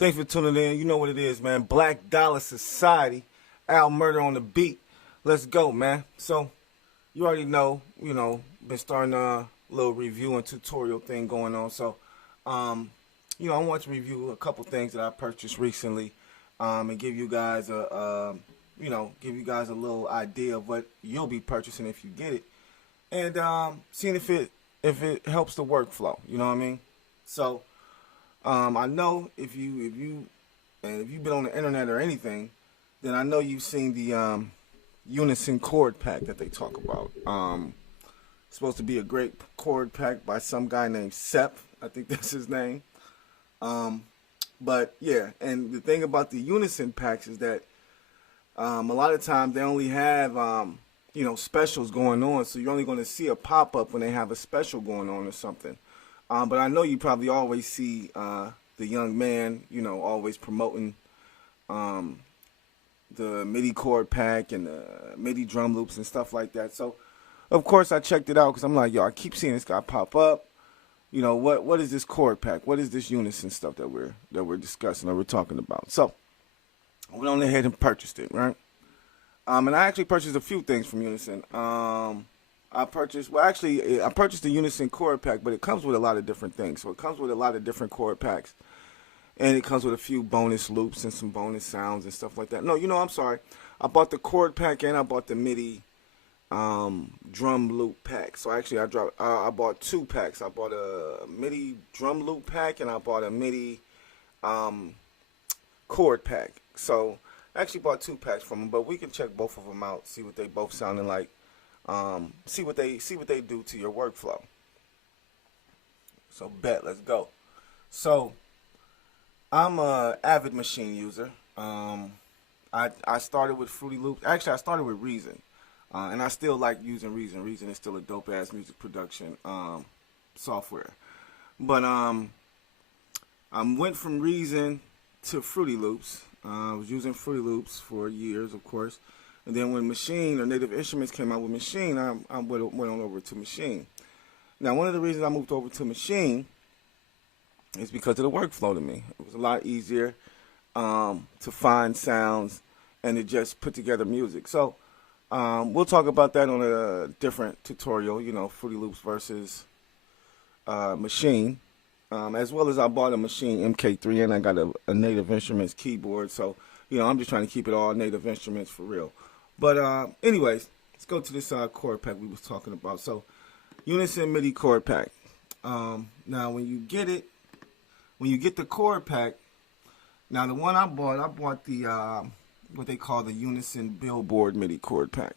Thanks for tuning in. You know what it is, man. Black Dollar Society. Al Murder on the beat. Let's go, man. So, you already know, been starting a little review and tutorial thing going on. So, I want to review a couple things that I purchased recently, and give you guys a little idea of what you'll be purchasing if you get it, and seeing if it helps the workflow. You know what I mean? So, I know if you've been on the internet or anything, then I know you've seen the Unison chord pack that they talk about. It's supposed to be a great chord pack by some guy named Sep. I think that's his name. But yeah, and the thing about the Unison packs is that a lot of times they only have specials going on, so you're only going to see a pop up when they have a special going on or something. But I know you probably always see the young man, always promoting the MIDI chord pack and the MIDI drum loops and stuff like that. So, of course, I checked it out because I'm like, yo, I keep seeing this guy pop up. What is this chord pack? What is this Unison stuff that we're discussing or we're talking about? So, I went on ahead and purchased it, right? And I actually purchased a few things from Unison. I purchased the Unison chord pack, but it comes with a lot of different things. So it comes with a lot of different chord packs, and it comes with a few bonus loops and some bonus sounds and stuff like that. No, I'm sorry. I bought the chord pack and I bought the MIDI drum loop pack. So actually, I bought two packs. I bought a MIDI drum loop pack and I bought a MIDI chord pack. So I actually bought two packs from them, but we can check both of them out, see what they both sounding like. See what they do to your workflow. So let's go. So I'm a avid machine user. I started with Fruity Loops. Actually, I started with Reason, and I still like using Reason. Reason is still a dope ass music production software. But I went from Reason to Fruity Loops. I was using Fruity Loops for years, of course. And then when Machine or Native Instruments came out with Machine, I went on over to Machine. Now, one of the reasons I moved over to Machine is because of the workflow to me. It was a lot easier to find sounds and to just put together music. So we'll talk about that on a different tutorial, Fruity Loops versus Machine. As well as I bought a Machine MK3 and I got a Native Instruments keyboard. So, I'm just trying to keep it all Native Instruments for real. But anyways, let's go to this chord pack we was talking about. So, Unison MIDI chord pack. Now, when you get the chord pack, now the one I bought the what they call the Unison Billboard MIDI chord pack.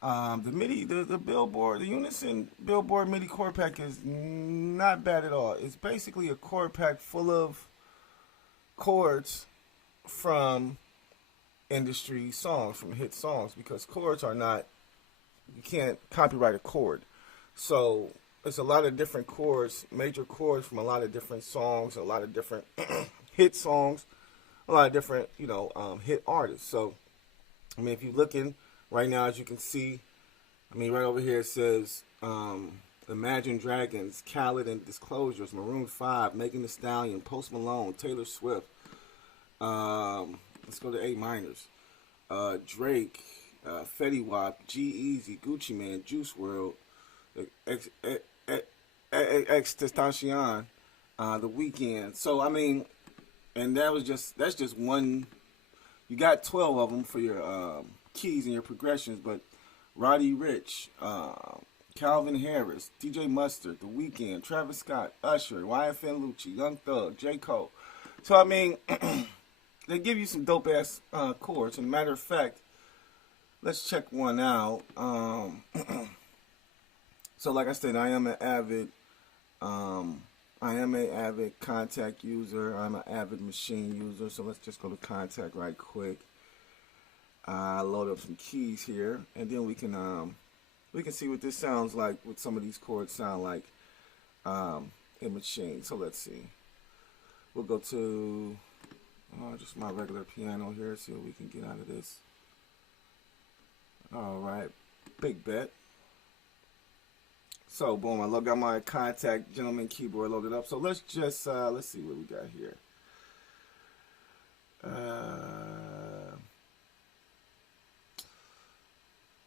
The Unison Billboard MIDI chord pack is not bad at all. It's basically a chord pack full of chords from industry songs, from hit songs, because chords are not, you can't copyright a chord. So it's a lot of different chords, major chords from a lot of different songs, a lot of different hit songs, a lot of different, hit artists. So, if you're looking right now, as you can see, right over here it says Imagine Dragons, Khaled and Disclosures, Maroon 5, Megan Thee Stallion, Post Malone, Taylor Swift. Let's go to A minors. Drake, Fetty Wap, G-Eazy, Gucci Man, Juice WRLD, Tentacion, The Weeknd. So and that's just one. You got 12 of them for your keys and your progressions, but Roddy Ricch, Calvin Harris, DJ Mustard, The Weeknd, Travis Scott, Usher, YFN Lucci, Young Thug, J. Cole. So they give you some dope ass chords. And matter of fact, let's check one out. So like I said, I am an avid Contact user. I'm an avid Machine user. So let's just go to Contact right quick. Load up some keys here, and then we can see what this sounds like. What some of these chords sound like in Machine. So let's see. We'll go to just my regular piano here. See what we can get out of this. All right, big bet. So boom, I got my Contact Gentleman keyboard loaded up. So let's just let's see what we got here.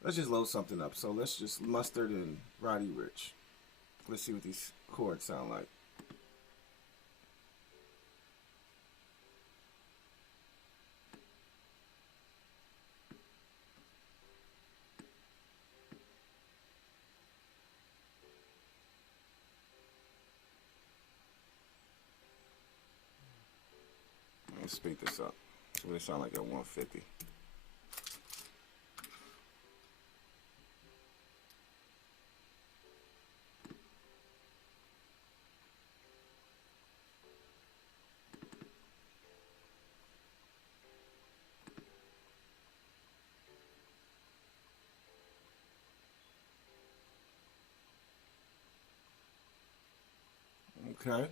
Let's just load something up. So let's just Mustard and Roddy Rich. Let's see what these chords sound like. Let's speed this up. See what it sound like at 150. Okay.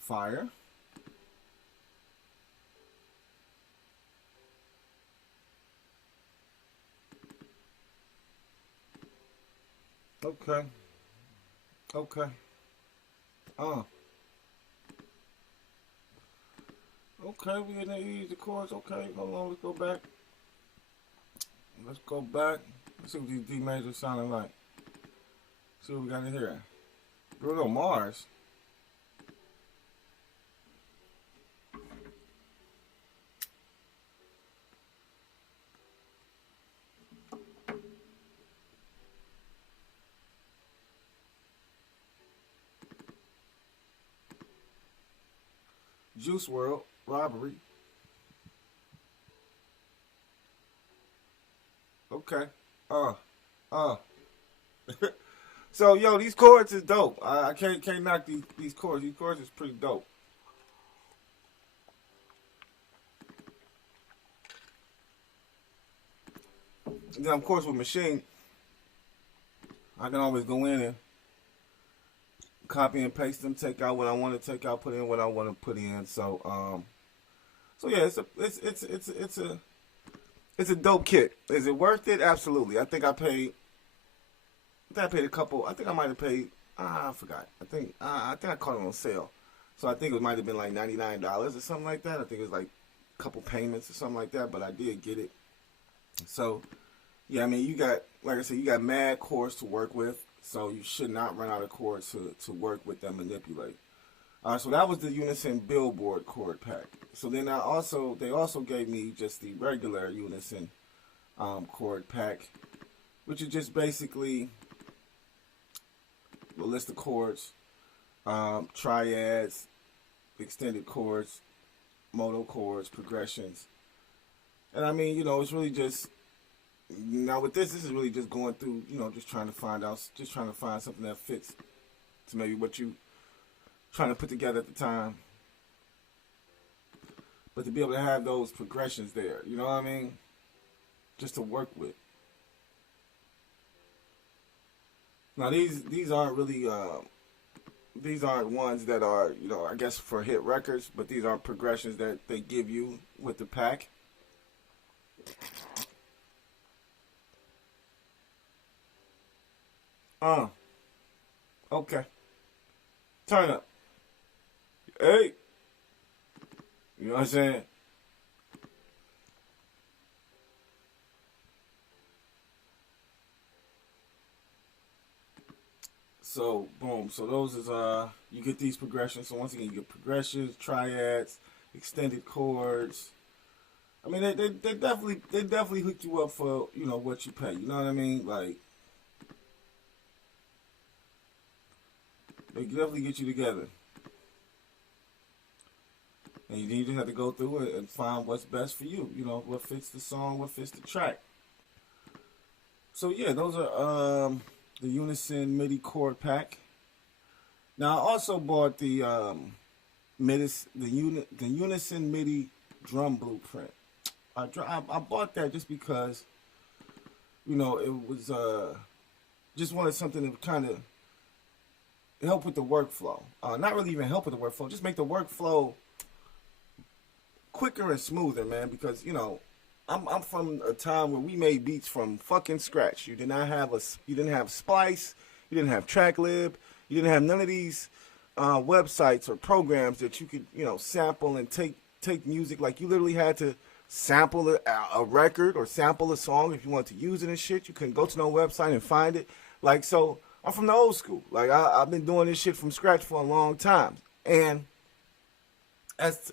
Fire. Okay. Okay. Okay, we in the chords. Okay, hold on, let's go back. Let's go back. Let's see what these D majors sounding like. See what we got in here. Bruno Mars. Juice World, Robbery. Okay. So yo, these chords is dope. I can't knock these chords. These chords is pretty dope. And then of course with Machine, I can always go in and copy and paste them, take out what I want to take out, put in what I want to put in. So yeah, it's a dope kit. Is it worth it? Absolutely. I think I paid a couple. I think I might have paid. I forgot. I think I caught it on sale, so I think it might have been like $99 or something like that. I think it was like a couple payments or something like that, but I did get it. So yeah, I mean, you got, like I said, you got mad chords to work with, so you should not run out of chords to work with and manipulate. So that was the Unison Billboard chord pack. So then they also gave me just the regular Unison chord pack, which is just basically a list of chords, triads, extended chords, moto chords, progressions. And I mean, it's really just, now with this is really just going through, just trying to find something that fits to maybe what you trying to put together at the time. But to be able to have those progressions there, you know what I mean? Just to work with. Now these aren't really these aren't ones that are, I guess for hit records, but these are progressions that they give you with the pack. Okay. Turn up. Hey. You know what I'm saying? So boom. So those is you get these progressions. So once again, you get progressions, triads, extended chords. I mean, they definitely hook you up for what you pay. You know what I mean? Like they definitely get you together. And you just have to go through it and find what's best for you. What fits the song, what fits the track. So yeah, those are the Unison MIDI chord pack. Now I also bought the Unison MIDI drum blueprint. I bought that just because it was just wanted something to kind of help with the workflow. Not really even help with the workflow, just make the workflow quicker and smoother, man, because I'm from a time where we made beats from fucking scratch. You did not have you didn't have Splice, you didn't have TrackLib, you didn't have none of these websites or programs that you could, you know, sample and take music. Like, you literally had to sample a record or sample a song if you wanted to use it and shit. You couldn't go to no website and find it. Like, so I'm from the old school. Like, I've been doing this shit from scratch for a long time. And as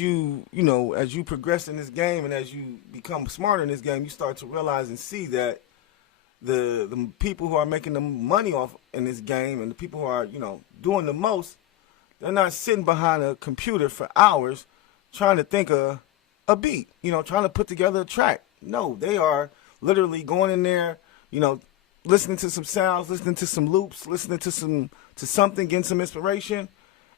you know, as you progress in this game and as you become smarter in this game, you start to realize and see that the people who are making the money off in this game and the people who are, you know, doing the most, they're not sitting behind a computer for hours trying to think of a beat, you know, trying to put together a track. No, they are literally going in there, you know, listening to some sounds, listening to some loops, listening to something, getting some inspiration,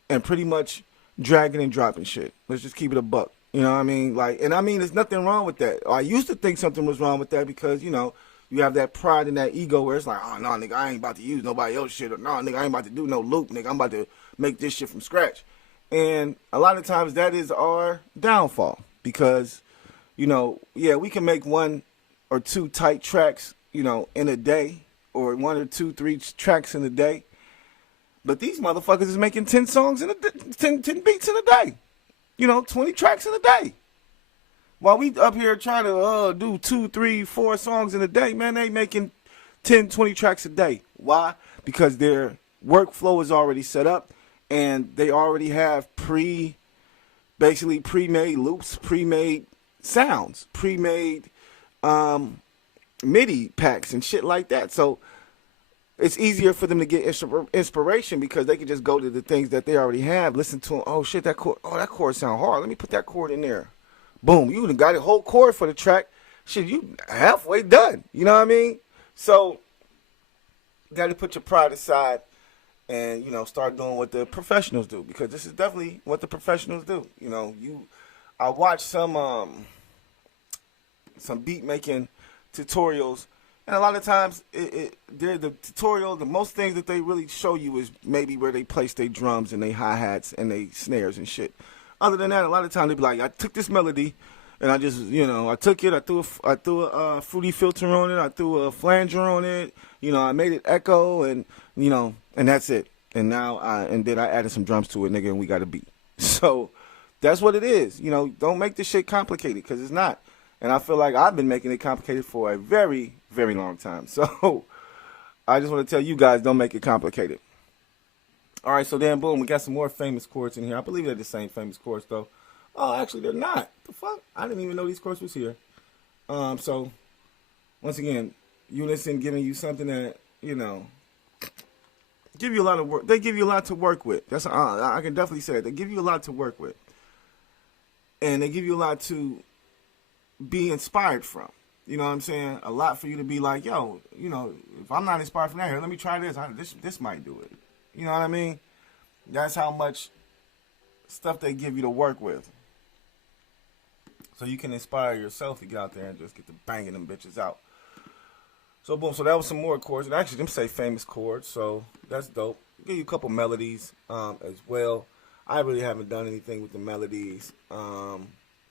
and pretty much dragging and dropping shit. Let's just keep it a buck. You know what I mean? Like, and I mean, there's nothing wrong with that. I used to think something was wrong with that because, you know, you have that pride and that ego where it's like, oh, no, nigga, I ain't about to use nobody else's shit. Or, no, nigga, I ain't about to do no loop, nigga. I'm about to make this shit from scratch. And a lot of times that is our downfall because, you know, yeah, we can make 1 or 2 tight tracks, you know, in a day, or 1 or 2, 3 tracks in a day. But these motherfuckers is making 10 songs in 10 beats in a day. You know, 20 tracks in a day. While we up here trying to do 2, 3, 4 songs in a day, man, they making 10, 20 tracks a day. Why? Because their workflow is already set up and they already have basically pre-made loops, pre-made sounds, pre-made MIDI packs and shit like that. So it's easier for them to get inspiration because they can just go to the things that they already have, listen to them. Oh shit, that chord sound hard. Let me put that chord in there. Boom, you got a whole chord for the track. Shit, you halfway done. You know what I mean? So, you got to put your pride aside and, you know, start doing what the professionals do, because this is definitely what the professionals do. You know, I watched some beat making tutorials, and a lot of times they're the tutorial. The most things that they really show you is maybe where they place their drums and their hi-hats and their snares and shit. Other than that, a lot of times they be like, I took this melody and I just, you know, I took it, I threw a fruity filter on it, I threw a flanger on it, you know, I made it echo, and, you know, and that's it. And now then I added some drums to it, nigga, and we got a beat. So that's what it is. You know, don't make this shit complicated, because it's not. And I feel like I've been making it complicated for a very, very long time. So I just want to tell you guys, don't make it complicated. All right, so then, boom, we got some more famous chords in here. I believe they're the same famous chords, though. Oh, actually, they're not. The fuck? I didn't even know these chords was here. So, once again, Unison giving you something that, you know, give you a lot of work. They give you a lot to work with. That's I can definitely say that. They give you a lot to work with. And they give you a lot to be inspired from. You know what I'm saying? A lot for you to be like, yo, you know, if I'm not inspired from that here, let me try this. This might do it. You know what I mean? That's how much stuff they give you to work with. So you can inspire yourself to get out there and just get to banging them bitches out. So boom, so that was some more chords. And actually, them say famous chords, so that's dope. Give you a couple melodies as well. I really haven't done anything with the melodies.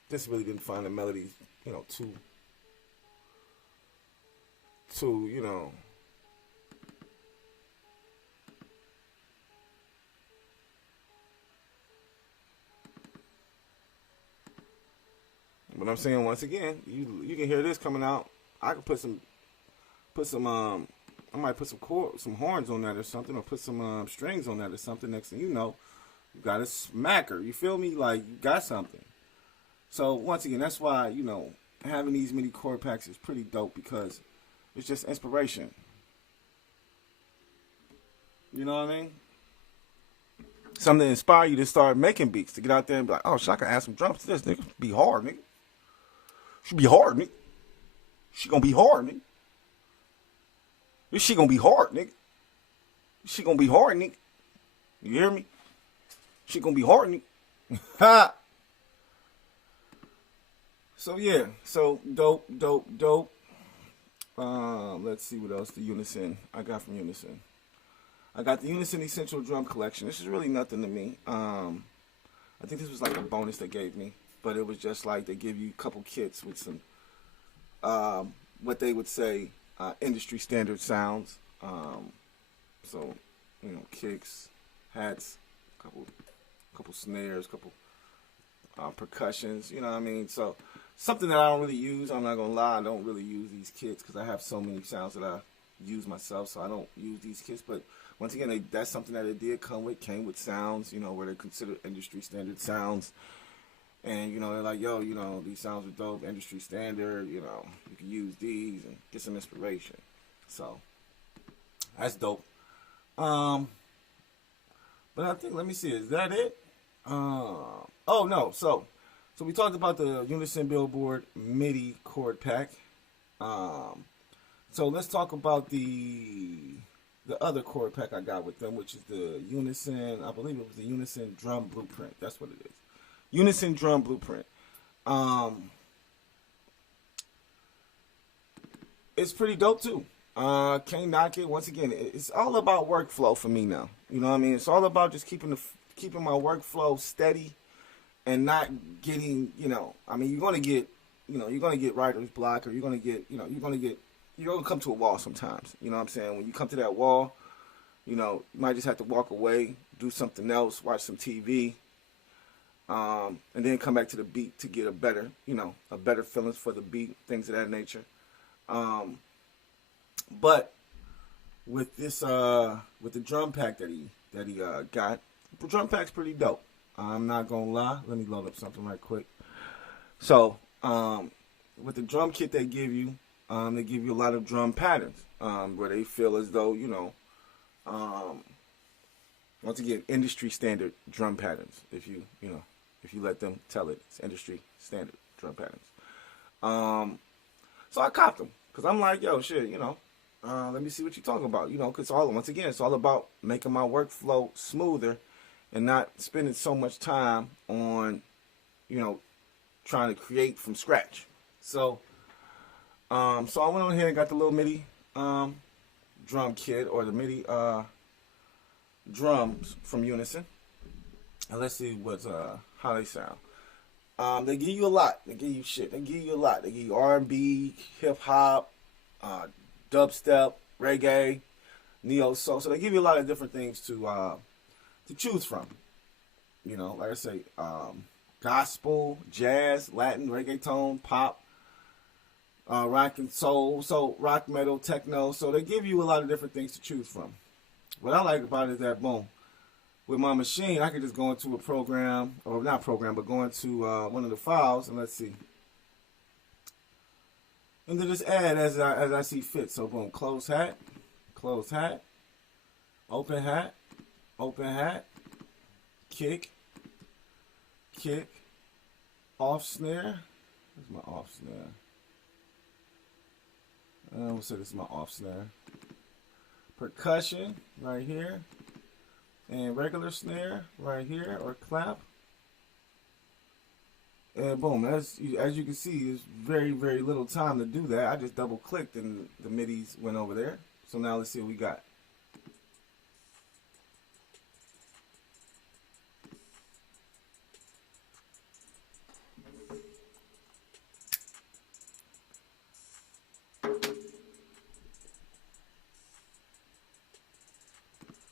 Just really didn't find the melodies, you know, too, you know, but I'm saying, once again, you can hear this coming out. I can put some I might put some horns on that or something, or put some strings on that or something. Next thing you know, you got a smacker. You feel me? Like, you got something. So once again, that's why, you know, having these mini chord packs is pretty dope, because it's just inspiration. You know what I mean? Something to inspire you to start making beats, to get out there and be like, oh shit, I can add some drums to this, nigga. Be hard, nigga. Should be hard, nigga. She gonna be hard, nigga. This shit gonna be hard, nigga. This shit gonna be hard, nigga. You hear me? Shit gonna be hard, nigga. Ha! So yeah, so dope. Let's see what else the Unison I got from Unison. I got the Unison Essential Drum Collection. This is really nothing to me. I think this was like a bonus they gave me. but it was just like they give you a couple kits with some what they would say industry standard sounds. So kicks, hats, couple snares, couple percussions. You know what I mean? So something that I don't really use. I'm not gonna lie, I don't really use these kits because I have so many sounds that I use myself, so I don't use these kits. But once again, that's something that it did came with sounds, where they're considered industry standard sounds. And, they're like, yo, these sounds are dope, industry standard, you can use these and get some inspiration. So, that's dope. But I think, let me see, is that it? Oh, no, so we talked about the Unison Billboard MIDI chord pack. So let's talk about the other chord pack I got with them, which is the Unison, I believe it was the Unison Drum Blueprint. That's what it is. Unison Drum Blueprint. It's pretty dope too. Can't knock it. Once again, it's all about workflow for me now. You know what I mean? It's all about just keeping my workflow steady and not getting, I mean, you're gonna get writer's block, or you're gonna come to a wall sometimes. You know what I'm saying? When you come to that wall, you might just have to walk away, do something else, watch some TV. And then come back to the beat to get a better feelings for the beat, things of that nature. But with this, with the drum pack that he got, the drum pack's pretty dope. I'm not gonna lie. Let me load up something right quick. So, with the drum kit they give you a lot of drum patterns, where they feel as though, once again, industry standard drum patterns. If you let them tell it, it's industry standard drum patterns. So I copped them because I'm like, yo, shit, let me see what you're talking about, because once again, it's all about making my workflow smoother and not spending so much time on, trying to create from scratch. So, so I went on here and got the little MIDI drum kit, or the MIDI drums from Unison. And let's see how they sound. They give you a lot. They give you shit. They give you a lot. They give you R&B, hip hop, dubstep, reggae, neo soul. So they give you a lot of different things to choose from. Like I say, gospel, jazz, Latin, reggaeton, pop, rock and soul, so rock, metal, techno. So they give you a lot of different things to choose from. What I like about it is that, boom, with my machine, I can just go into a program, or not program, but go into one of the files, and let's see. And then just add as I see fit. So boom, close hat, open hat, kick, off snare. Where's my off snare? We'll say this is my off snare. Percussion right here. And regular snare right here, or clap. And boom, as you can see, there's very, very little time to do that. I just double clicked and the MIDIs went over there. So now let's see what we got.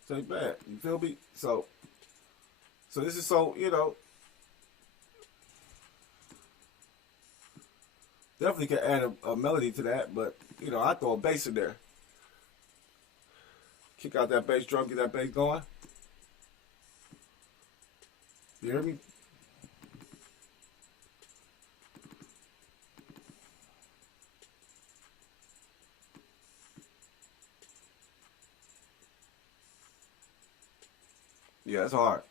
So bad, you feel me? So this is definitely can add a melody to that, but I throw a bass in there. Kick out that bass drum, get that bass going. You hear me? Yeah, it's hard.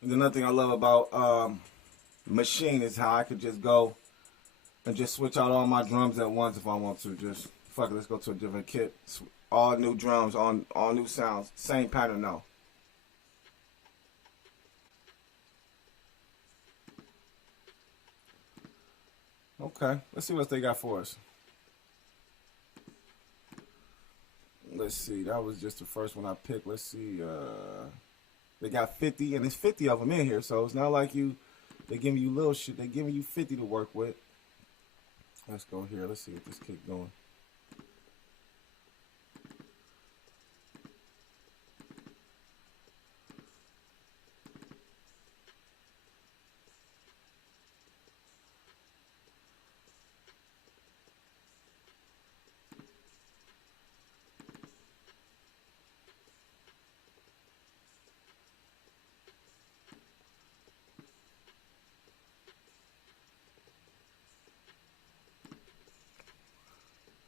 And another thing I love about Machine is how I could just go and just switch out all my drums at once if I want to. Just fuck it, let's go to a different kit. All new drums, all new sounds, same pattern though. Okay, let's see what they got for us. Let's see, that was just the first one I picked. Let's see, They got 50, and it's 50 of them in here, so it's not like they're giving you little shit. They're giving you 50 to work with. Let's go here. Let's see what this kick doing.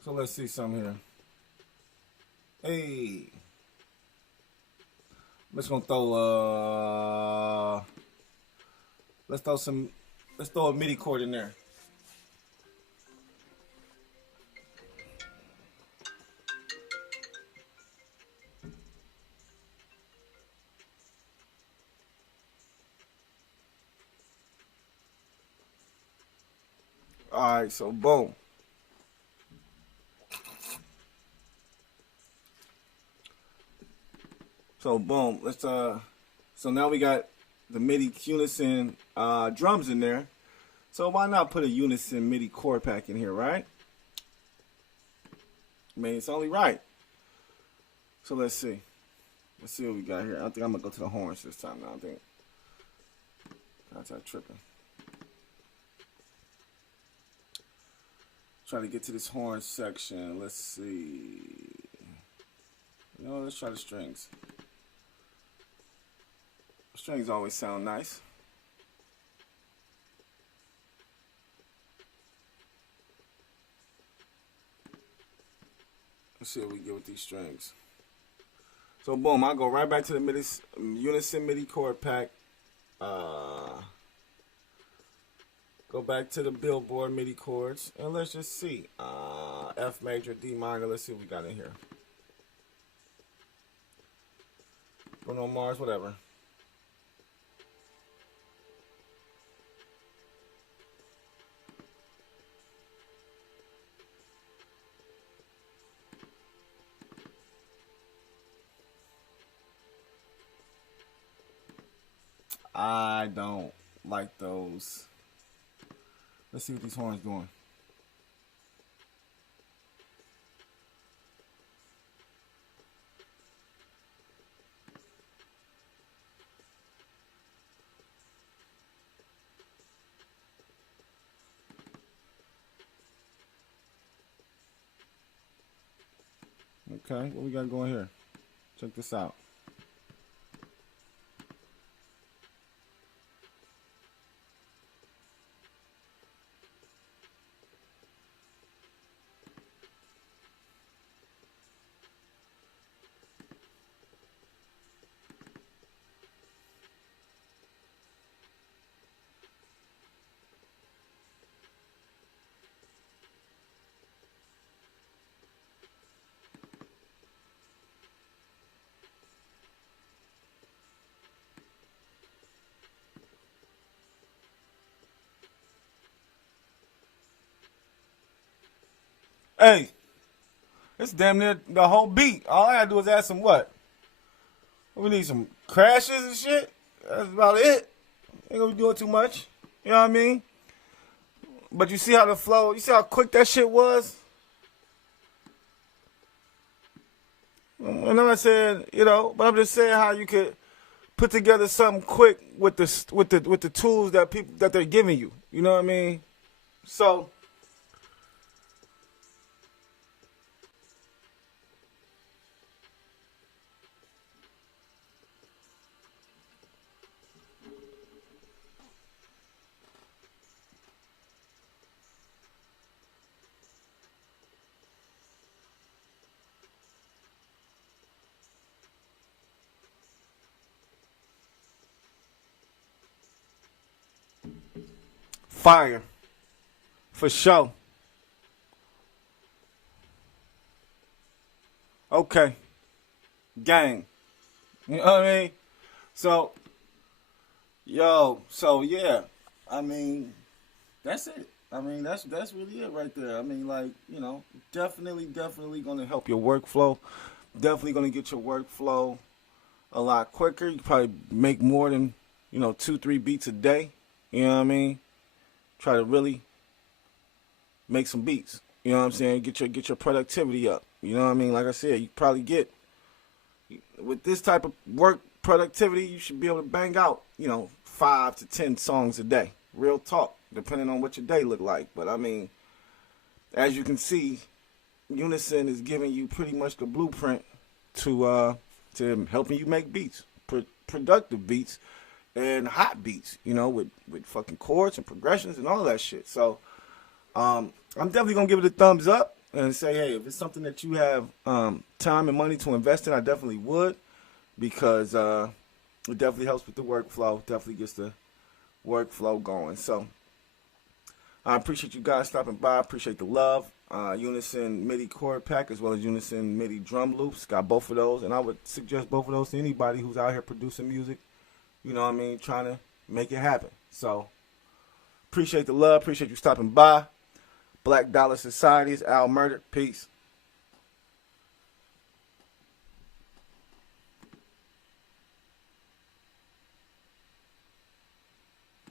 So let's see some here. Hey, I'm just gonna throw let's throw a MIDI chord in there. All right, so boom. So boom, let's so now we got the MIDI Unison drums in there. So why not put a Unison MIDI chord pack in here, right? I mean, it's only right. So let's see. Let's see what we got here. I think I'm gonna go to the horns this time now. I think that's not tripping. Try to get to this horn section. Let's see. Let's try the strings. Strings always sound nice. Let's see what we get with these strings. So boom, I'll go right back to the Unison MIDI chord pack. Go back to the Billboard MIDI chords, and let's just see. F major, D minor. Let's see what we got in here. Bruno Mars, whatever. I don't like those. Let's see what these horns doing. Okay, what we got going here? Check this out. Hey, it's damn near the whole beat. All I gotta do is add some what? We need some crashes and shit. That's about it. Ain't gonna be doing too much. You know what I mean? But you see how the flow, you see how quick that shit was? And I'm not saying, but I'm just saying how you could put together something quick with the tools that they're giving you. You know what I mean? So fire. For sure. Okay. Gang. You know what I mean? So, so yeah. I mean, that's it. I mean, that's really it right there. I mean, like, definitely gonna help your workflow. Definitely gonna get your workflow a lot quicker. You probably make more than, 2, 3 beats a day. You know what I mean? Try to really make some beats. You know what I'm saying? Get your productivity up. You know what I mean? Like I said, you probably get, with this type of work productivity, you should be able to bang out, 5 to 10 songs a day. Real talk, depending on what your day look like. But I mean, as you can see, Unison is giving you pretty much the blueprint to helping you make beats, productive beats, and hot beats. With fucking chords and progressions and all that shit. So, I'm definitely gonna give it a thumbs up and say, hey, if it's something that you have time and money to invest in, I definitely would, because it definitely helps with the workflow. Definitely gets the workflow going. So I appreciate you guys stopping by. I appreciate the love. Unison MIDI chord pack as well as Unison MIDI drum loops. Got both of those, and I would suggest both of those to anybody who's out here producing music. You know what I mean? Trying to make it happen. So appreciate the love. Appreciate you stopping by. Black Dollar Society's Al Murder. Peace.